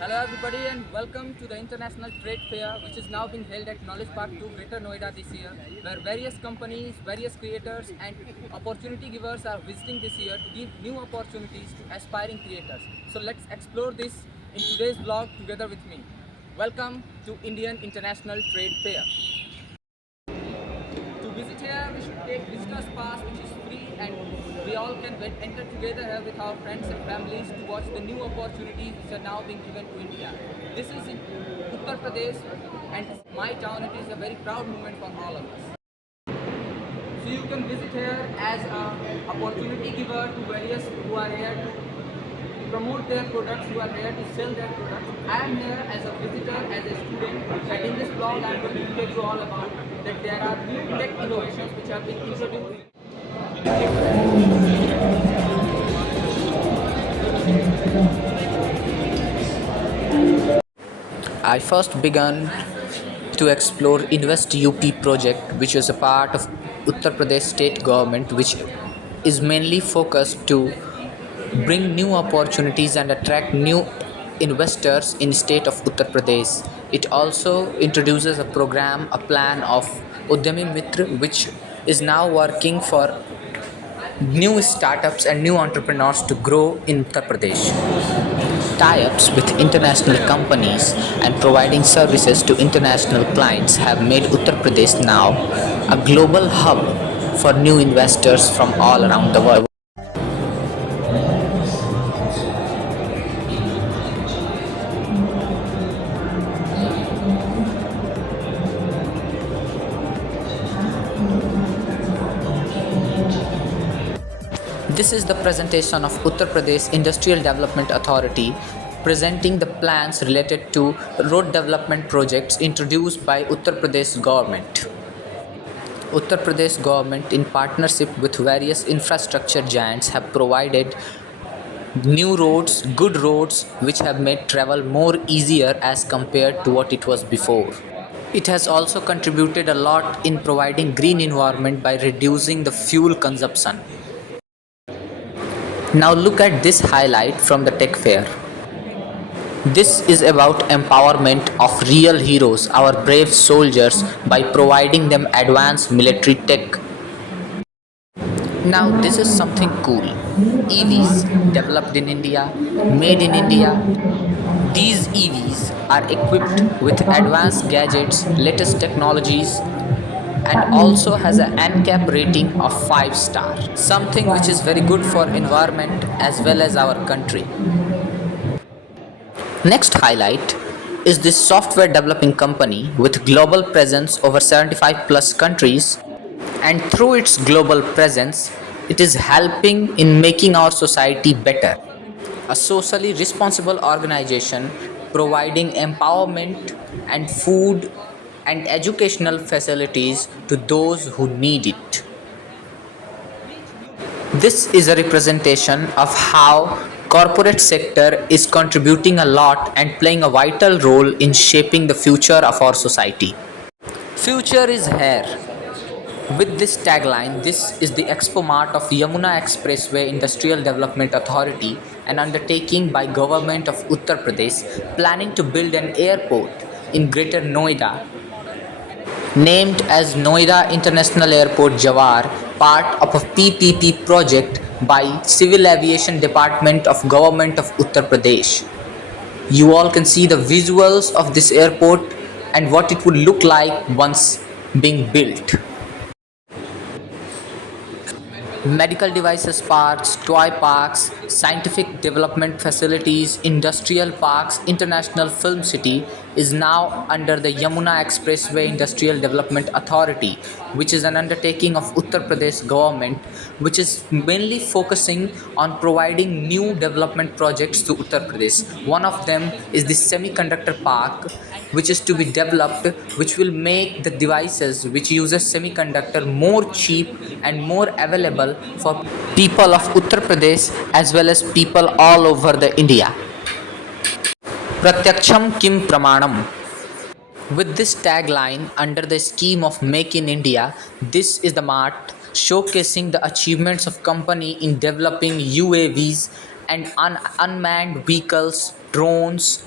Hello everybody and welcome to the International Trade Fair, which is now being held at Knowledge Park 2, Greater Noida this year, where various companies, various creators and opportunity givers are visiting this year to give new opportunities to aspiring creators. So let's explore this in today's vlog together with me. Welcome to Indian International Trade Fair. To visit here, we should take visitors pass, which is free, and we all can enter together here with our friends and families to watch the new opportunities which are now being given to India. This is in Uttar Pradesh, and my town. It is a very proud moment for all of us. So you can visit here as a opportunity giver to various who are here to promote their products, who are here to sell their products. I am here as a visitor, as a student, and in this blog I am going to tell you all about that there are new tech innovations which have been introduced. I first began to explore Invest UP project, which was a part of Uttar Pradesh state government, which is mainly focused to bring new opportunities and attract new investors in state of Uttar Pradesh. It also introduces a program, a plan of Udyami Mitra, which is now working for new startups and new entrepreneurs to grow in Uttar Pradesh. Tie-ups with international companies and providing services to international clients have made Uttar Pradesh now a global hub for new investors from all around the world. This is the presentation of Uttar Pradesh Industrial Development Authority presenting the plans related to road development projects introduced by Uttar Pradesh government. Uttar Pradesh government in partnership with various infrastructure giants have provided new roads, good roads which have made travel more easier as compared to what it was before. It has also contributed a lot in providing green environment by reducing the fuel consumption. Now look at this highlight from the tech fair. This is about empowerment of real heroes, our brave soldiers, by providing them advanced military tech. Now this is something cool. EVs developed in India, made in India. These EVs are equipped with advanced gadgets, latest technologies, and also has an NCAP rating of 5 star, something which is very good for environment as well as our country. Next highlight is this software developing company with global presence over 75 plus countries, and through its global presence it is helping in making our society better. A socially responsible organization providing empowerment and food and educational facilities to those who need it. This is a representation of how corporate sector is contributing a lot and playing a vital role in shaping the future of our society. Future is here. With this tagline, this is the Expo Mart of Yamuna Expressway Industrial Development Authority, an undertaking by Government of Uttar Pradesh planning to build an airport in Greater Noida named as Noida International Airport Jawar, part of a PPP project by Civil Aviation Department of Government of Uttar Pradesh. You all can see the visuals of this airport and what it would look like once being built. Medical devices parks, toy parks, scientific development facilities, industrial parks, international film city is now under the Yamuna Expressway Industrial Development Authority, which is an undertaking of Uttar Pradesh government, which is mainly focusing on providing new development projects to Uttar Pradesh. One of them is the semiconductor park, which is to be developed, which will make the devices which uses semiconductor more cheap and more available for people of Uttar Pradesh as well as people all over the India. Pratyaksham Kim Pramanam. With this tagline under the scheme of Make in India, this is the mart showcasing the achievements of company in developing UAVs and unmanned vehicles, drones,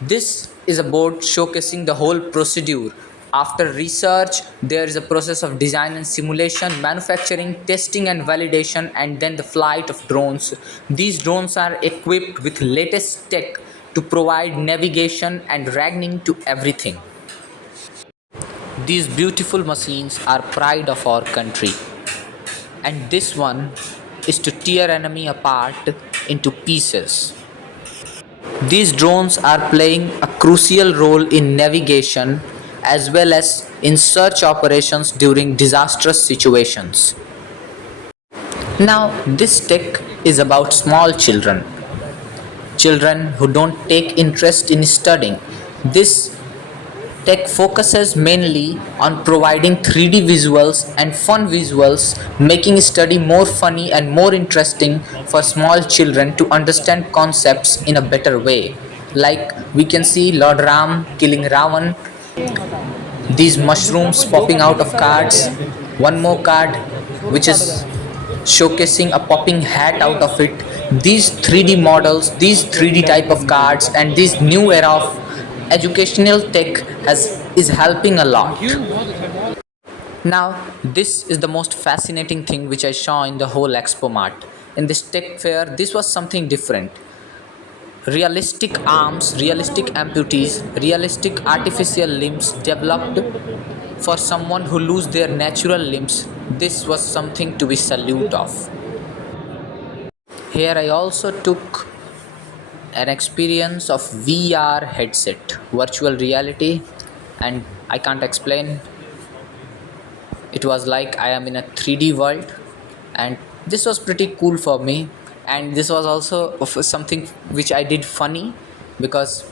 This is a board showcasing the whole procedure. After research, there is a process of design and simulation, manufacturing, testing and validation, and then the flight of drones. These drones are equipped with latest tech to provide navigation and ragging to everything. These beautiful machines are pride of our country. And this one is to tear enemy apart into pieces. These drones are playing a crucial role in navigation as well as in search operations during disastrous situations. Now, this tech is about small children, children who don't take interest in studying. This tech focuses mainly on providing 3D visuals and fun visuals, making study more funny and more interesting for small children to understand concepts in a better way. Like we can see Lord Ram killing Ravan, these mushrooms popping out of cards, one more card which is showcasing a popping hat out of it. These 3D models, these 3D type of cards, and this new era of educational tech has is helping a lot. Now, this is the most fascinating thing which I saw in the whole Expo Mart. In this tech fair, this was something different. Realistic arms, realistic amputees, realistic artificial limbs developed for someone who lose their natural limbs. This was something to be salute of. Here I also took an experience of VR headset, virtual reality, and I can't explain. It was like I am in a 3D world, and this was pretty cool for me. And this was also something which I did funny because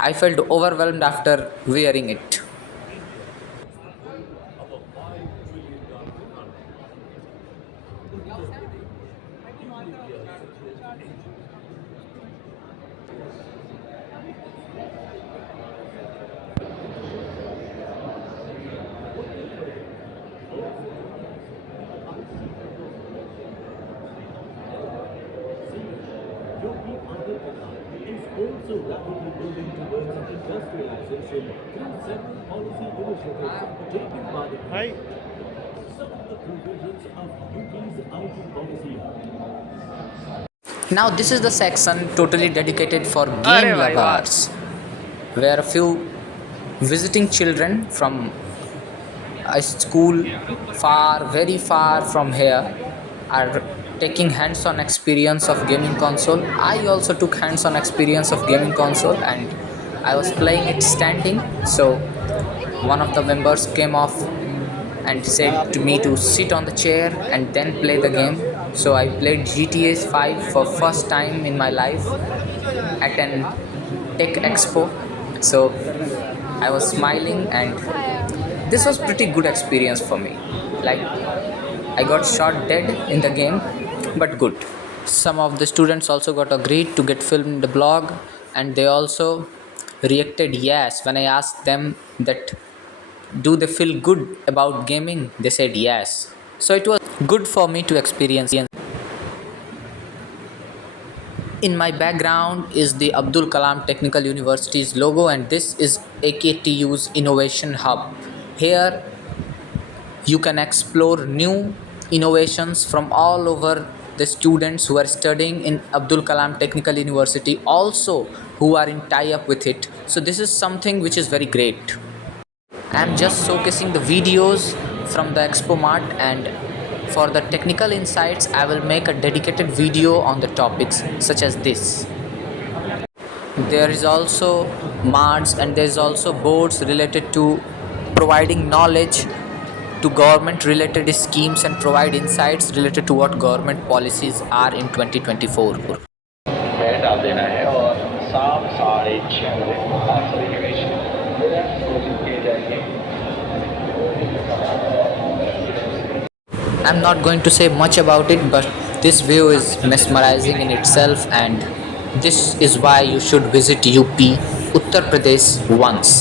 I felt overwhelmed after wearing it. is also rapidly moving towards industrialization through several policy initiatives taken by the some of the provisions of UP's IT policy. Now, this is the section totally dedicated for अरे game भाई वाह lovers, where a few visiting children from a school far, very far from here are taking hands-on experience of gaming console. I also took hands-on experience of gaming console and I was playing it standing. So one of the members came off and said to me to sit on the chair and then play the game. So I played GTA 5 for first time in my life at an tech expo. So I was smiling and this was pretty good experience for me. Like I got shot dead in the game, but good. Some of the students also got agreed to get filmed in the blog, and they also reacted yes when I asked them that do they feel good about gaming. They said yes. So it was good for me to experience. In my background is the Abdul Kalam Technical University's logo, and this is AKTU's Innovation Hub. Here you can explore new innovations from all over the students who are studying in Abdul Kalam Technical University, also who are in tie up with it. So this is something which is very great. I am just showcasing the videos from the Expo Mart, and for the technical insights I will make a dedicated video on the topics such as this. There is also marts and there is also boards related to providing knowledge to government related schemes and provide insights related to what government policies are in 2024. मैंने डाल देना है और शाम 6:30 बजे आप सभी के बीच कोचिंग किए जाएंगे. I'm not going to say much about it, but this view is mesmerizing in itself, and this is why you should visit UP, Uttar Pradesh once.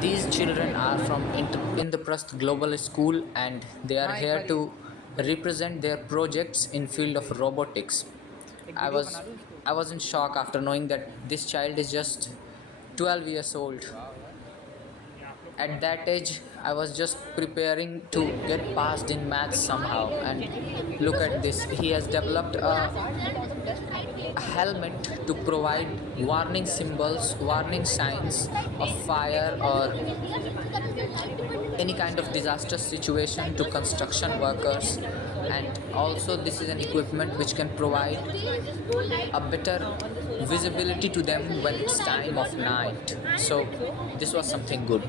These children are from Indraprasth Global School and they are here to represent their projects in field of robotics. I was I was in shock after knowing that this child is just 12 years old. At that age, I was just preparing to get passed in maths somehow, and look at this. He has developed a helmet to provide warning symbols, warning signs of fire or any kind of disaster situation to construction workers. And also this is an equipment which can provide a better visibility to them when it's time of night. So this was something good.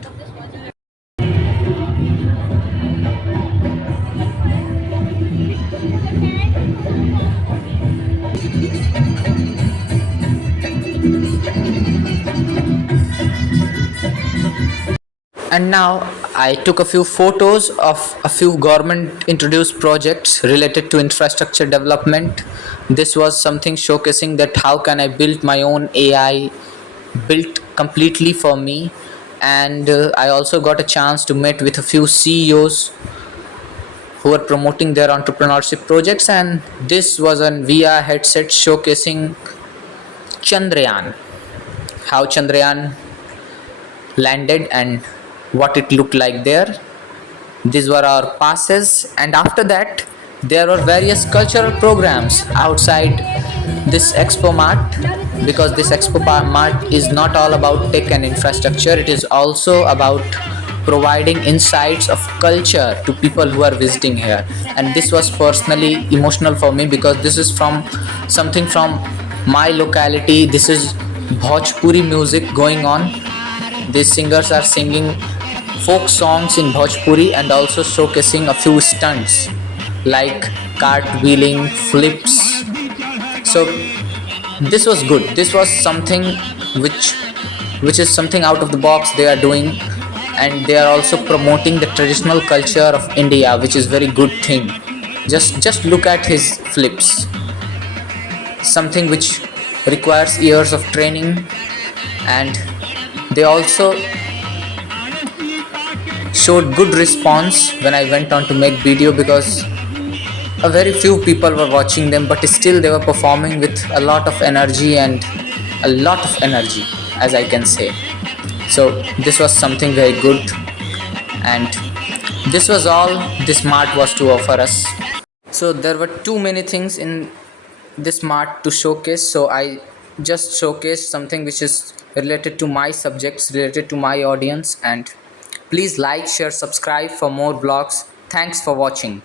And now I took a few photos of a few government introduced projects related to infrastructure development. This was something showcasing that how can I build my own AI built completely for me. And I also got a chance to meet with a few CEOs who are promoting their entrepreneurship projects, and this was a VR headset showcasing Chandrayaan, how Chandrayaan landed and what it looked like there. These were our passes, and after that there were various cultural programs outside this expo mart, because this expo mart is not all about tech and infrastructure, it is also about providing insights of culture to people who are visiting here. And this was personally emotional for me because this is from something from my locality. This is Bhojpuri music going on. These singers are singing folk songs in Bhojpuri and also showcasing a few stunts like cartwheeling, flips. So this was good. This was something which is something out of the box they are doing, and they are also promoting the traditional culture of India, which is very good thing. Just look at his flips. Something which requires years of training, and they also showed good response when I went on to make video, because a very few people were watching them, but still they were performing with a lot of energy and a lot of energy, as I can say. So this was something very good, and this was all this mart was to offer us. So there were too many things in this mart to showcase, so I just showcased something which is related to my subjects, related to my audience. And please like, share, subscribe for more vlogs. Thanks for watching.